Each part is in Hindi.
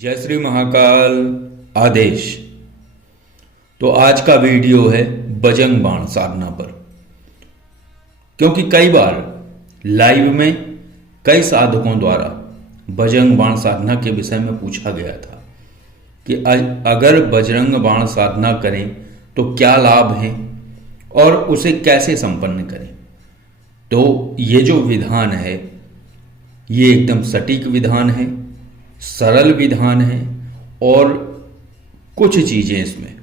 जय श्री महाकाल आदेश। तो आज का वीडियो है बजरंग बाण साधना पर, क्योंकि कई बार लाइव में कई साधकों द्वारा बजरंग बाण साधना के विषय में पूछा गया था कि अगर बजरंग बाण साधना करें तो क्या लाभ हैं और उसे कैसे संपन्न करें। तो ये जो विधान है ये एकदम सटीक विधान है, सरल विधान है और कुछ चीजें इसमें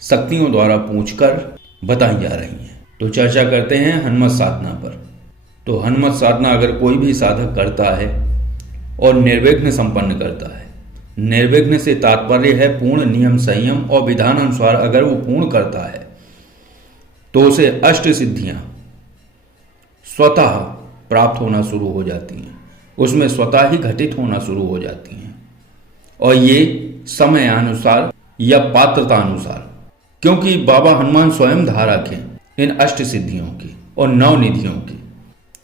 शक्तियों द्वारा पूछकर बताई जा रही हैं। तो चर्चा करते हैं हनुमत साधना पर। तो हनुमत साधना अगर कोई भी साधक करता है और निर्विघ्न संपन्न करता है, निर्विघ्न से तात्पर्य है पूर्ण नियम संयम और विधान अनुसार अगर वो पूर्ण करता है तो उसे अष्ट सिद्धियां स्वतः प्राप्त होना शुरू हो जाती हैं, उसमें स्वतः ही घटित होना शुरू हो जाती हैं। और ये समय अनुसार या पात्रता अनुसार, क्योंकि बाबा हनुमान स्वयं धारक हैं इन अष्ट सिद्धियों की और नौ निधियों की।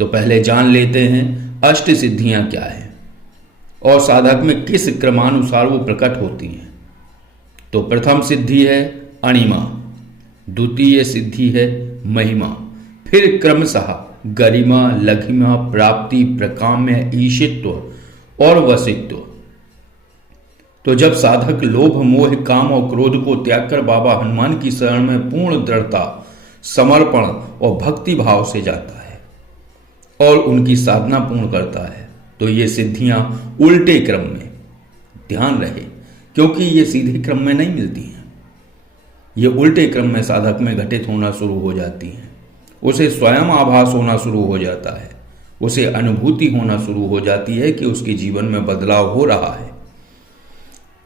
तो पहले जान लेते हैं अष्ट सिद्धियां क्या है और साधक में किस क्रमानुसार वो प्रकट होती हैं। तो प्रथम सिद्धि है अणिमा, द्वितीय सिद्धि है महिमा, फिर क्रमशः गरिमा, लघिमा, प्राप्ति, प्रकाम्य, ईशित्व और वसित्व। तो जब साधक लोभ मोह काम और क्रोध को त्याग कर बाबा हनुमान की शरण में पूर्ण दृढ़ता, समर्पण और भक्ति भाव से जाता है और उनकी साधना पूर्ण करता है तो ये सिद्धियां उल्टे क्रम में, ध्यान रहे, क्योंकि ये सीधे क्रम में नहीं मिलती हैं, ये उल्टे क्रम में साधक में घटित होना शुरू हो जाती हैं। उसे स्वयं आभास होना शुरू हो जाता है, उसे अनुभूति होना शुरू हो जाती है कि उसके जीवन में बदलाव हो रहा है।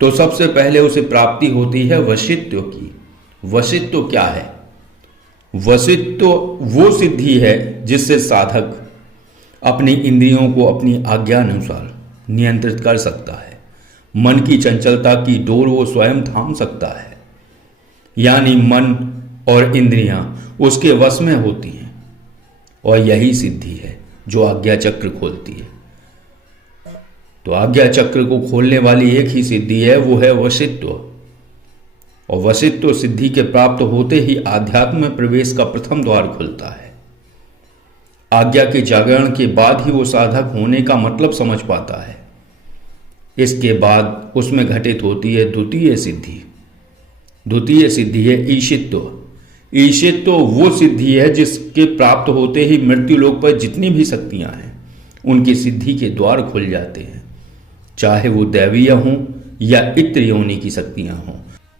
तो सबसे पहले उसे प्राप्ति होती है वशित्व की। वशित्व क्या है? वशित्व वो सिद्धि है जिससे साधक अपनी इंद्रियों को अपनी आज्ञा अनुसार नियंत्रित कर सकता है, मन की चंचलता की डोर वो स्वयं थाम सकता है, यानी मन और इंद्रियां उसके वश में होती हैं। और यही सिद्धि है जो आज्ञा चक्र खोलती है। तो आज्ञा चक्र को खोलने वाली एक ही सिद्धि है, वो है वशित्व। और वशित्व सिद्धि के प्राप्त होते ही आध्यात्म में प्रवेश का प्रथम द्वार खुलता है। आज्ञा के जागरण के बाद ही वो साधक होने का मतलब समझ पाता है। इसके बाद उसमें घटित होती है द्वितीय सिद्धि। द्वितीय सिद्धि है ईशित्व। ईशित्व वो सिद्धि है जिसके प्राप्त होते ही मृत्यु लोक पर जितनी भी शक्तियां हैं उनकी सिद्धि के द्वार खुल जाते हैं, चाहे वो दैवीय हों या इत्र योनि की शक्तियां हों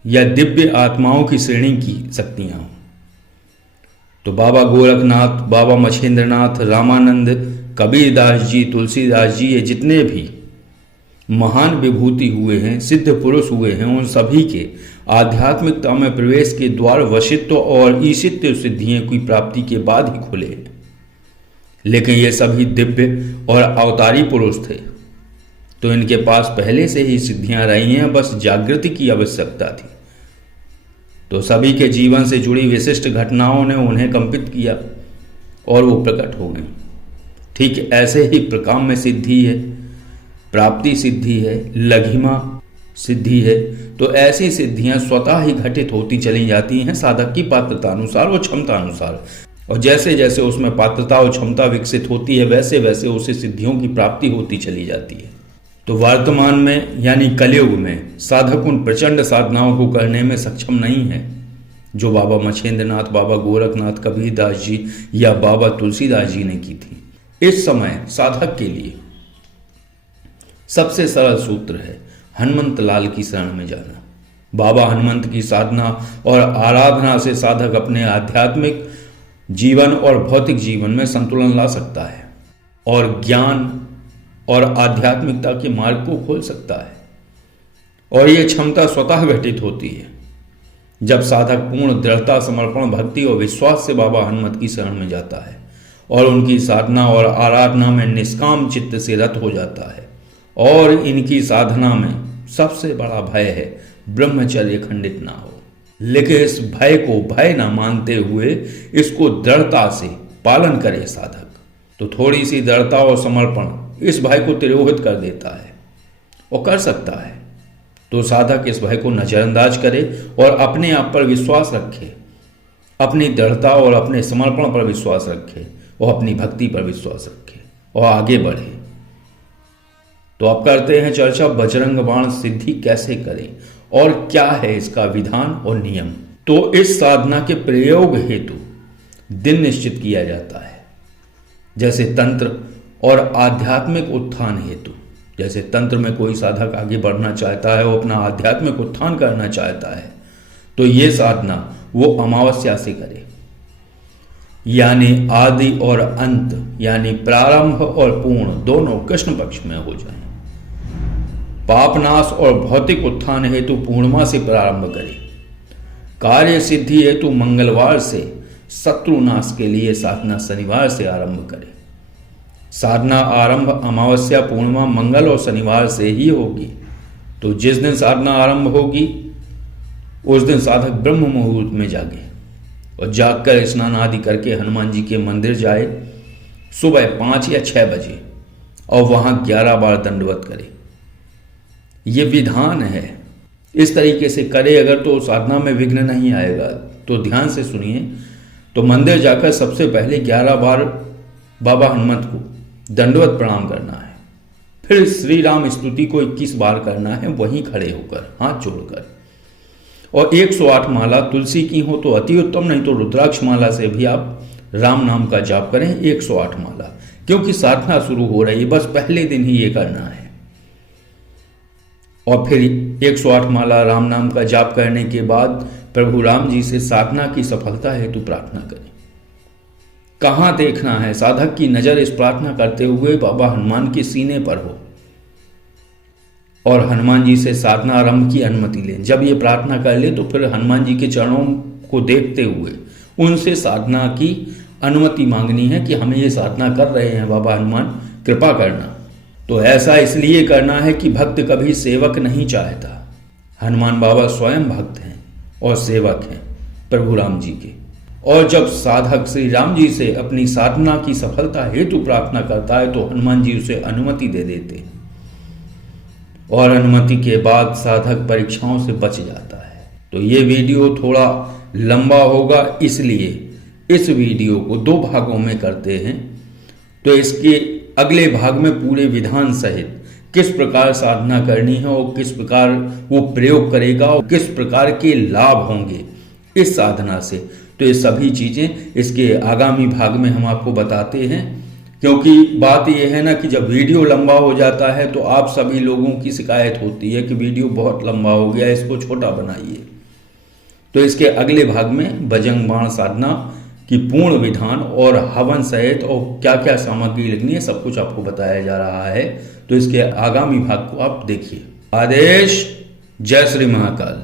या दिव्य आत्माओं की श्रेणी की शक्तियां हों। तो बाबा गोरखनाथ, बाबा मछेंद्रनाथ, रामानंद, कबीरदास जी, तुलसीदास जी, ये जितने भी महान विभूति हुए हैं, सिद्ध पुरुष हुए हैं, उन सभी के आध्यात्मिकता में प्रवेश के द्वार वशित्व और ईशित्व सिद्धियों की प्राप्ति के बाद ही खुले। लेकिन ये सभी दिव्य और अवतारी पुरुष थे, तो इनके पास पहले से ही सिद्धियां रही हैं, बस जागृति की आवश्यकता थी। तो सभी के जीवन से जुड़ी विशिष्ट घटनाओं ने उन्हें कंपित किया और वो प्रकट हो गई। ठीक ऐसे ही प्रकाम्य सिद्धि है, प्राप्ति सिद्धि है, लघिमा सिद्धि है। तो ऐसी सिद्धियां स्वतः ही घटित होती चली जाती हैं साधक की पात्रता अनुसार और क्षमता अनुसार। और जैसे जैसे उसमें पात्रता और क्षमता विकसित होती है वैसे वैसे उसे सिद्धियों की प्राप्ति होती चली जाती है। तो वर्तमान में यानी कलयुग में साधक उन प्रचंड साधनाओं को करने में सक्षम नहीं है जो बाबा मछेंद्रनाथ, बाबा गोरखनाथ, कबीरदास जी या बाबा तुलसीदास जी ने की थी। इस समय साधक के लिए सबसे सरल सूत्र है हनुमंत लाल की शरण में जाना। बाबा हनुमंत की साधना और आराधना से साधक अपने आध्यात्मिक जीवन और भौतिक जीवन में संतुलन ला सकता है और ज्ञान और आध्यात्मिकता के मार्ग को खोल सकता है। और यह क्षमता स्वतः घटित होती है जब साधक पूर्ण दृढ़ता, समर्पण, भक्ति और विश्वास से बाबा हनुमत की शरण में जाता है और उनकी साधना और आराधना में निष्काम चित्त से रत हो जाता है। और इनकी साधना में सबसे बड़ा भय है ब्रह्मचर्य खंडित ना हो। लेकिन इस भय को भय ना मानते हुए इसको दृढ़ता से पालन करे साधक, तो थोड़ी सी दृढ़ता और समर्पण इस भय को तिरोहित कर देता है और कर सकता है, तो साधक इस भय को नजरअंदाज करे और अपने आप पर विश्वास रखे, अपनी दृढ़ता और अपने समर्पण पर विश्वास रखे और अपनी भक्ति पर विश्वास रखे और आगे बढ़े। तो अब करते हैं चर्चा बजरंग बाण सिद्धि कैसे करें और क्या है इसका विधान और नियम। तो इस साधना के प्रयोग हेतु दिन निश्चित किया जाता है, जैसे तंत्र और आध्यात्मिक उत्थान हेतु। जैसे तंत्र में कोई साधक आगे बढ़ना चाहता है, वो अपना आध्यात्मिक उत्थान करना चाहता है, तो ये साधना वो अमावस्या से करे, यानी आदि और अंत, यानी प्रारंभ और पूर्ण दोनों कृष्ण पक्ष में हो जाएं। पापनाश और भौतिक उत्थान हेतु पूर्णिमा से प्रारंभ करे। कार्य सिद्धि हेतु मंगलवार से, शत्रु नाश के लिए साधना शनिवार से आरंभ करे। साधना आरंभ अमावस्या, पूर्णिमा, मंगल और शनिवार से ही होगी। तो जिस दिन साधना आरंभ होगी उस दिन साधक ब्रह्म मुहूर्त में जागे और जागकर स्नान आदि करके हनुमान जी के मंदिर जाए सुबह 5 या 6 बजे और वहां 11 बार दंडवत करे। ये विधान है, इस तरीके से करे अगर तो साधना में विघ्न नहीं आएगा। तो ध्यान से सुनिए। तो मंदिर जाकर सबसे पहले 11 बार बाबा हनुमत को दंडवत प्रणाम करना है। फिर श्री राम स्तुति को 21 बार करना है, वहीं खड़े होकर हाथ जोड़कर। और 108 माला तुलसी की हो तो अति उत्तम, नहीं तो रुद्राक्ष माला से भी आप राम नाम का जाप करें 108 माला, क्योंकि साधना शुरू हो रही है, बस पहले दिन ही ये करना है। और फिर 108 माला राम नाम का जाप करने के बाद प्रभु राम जी से साधना की सफलता हेतु प्रार्थना करें। कहाँ देखना है? साधक की नजर इस प्रार्थना करते हुए बाबा हनुमान के सीने पर हो और हनुमान जी से साधना आरंभ की अनुमति लें। जब ये प्रार्थना कर ले तो फिर हनुमान जी के चरणों को देखते हुए उनसे साधना की अनुमति मांगनी है कि हमें ये साधना कर रहे हैं बाबा हनुमान, कृपा करना। तो ऐसा इसलिए करना है कि भक्त कभी सेवक नहीं चाहता। हनुमान बाबा स्वयं भक्त हैं और सेवक हैं प्रभु राम जी के। और जब साधक श्री राम जी से अपनी साधना की सफलता हेतु प्रार्थना करता है तो हनुमान जी उसे अनुमति दे देते हैं और अनुमति के बाद साधक परीक्षाओं से बच जाता है। तो ये वीडियो थोड़ा लंबा होगा, इसलिए इस वीडियो को 2 भागों में करते हैं। तो इसके अगले भाग में पूरे विधान सहित किस प्रकार साधना करनी है और किस प्रकार वो प्रयोग करेगा और किस प्रकार के लाभ होंगे इस साधना से, तो ये सभी चीजें इसके आगामी भाग में हम आपको बताते हैं। क्योंकि बात यह है ना कि जब वीडियो लंबा हो जाता है तो आप सभी लोगों की शिकायत होती है कि वीडियो बहुत लंबा हो गया, इसको छोटा बनाइए। तो इसके अगले भाग में बजरंग बाण साधना की पूर्ण विधान और हवन सहित और क्या क्या सामग्री लगनी है सब कुछ आपको बताया जा रहा है। तो इसके आगामी भाग को आप देखिए। आदेश। जय श्री महाकाल।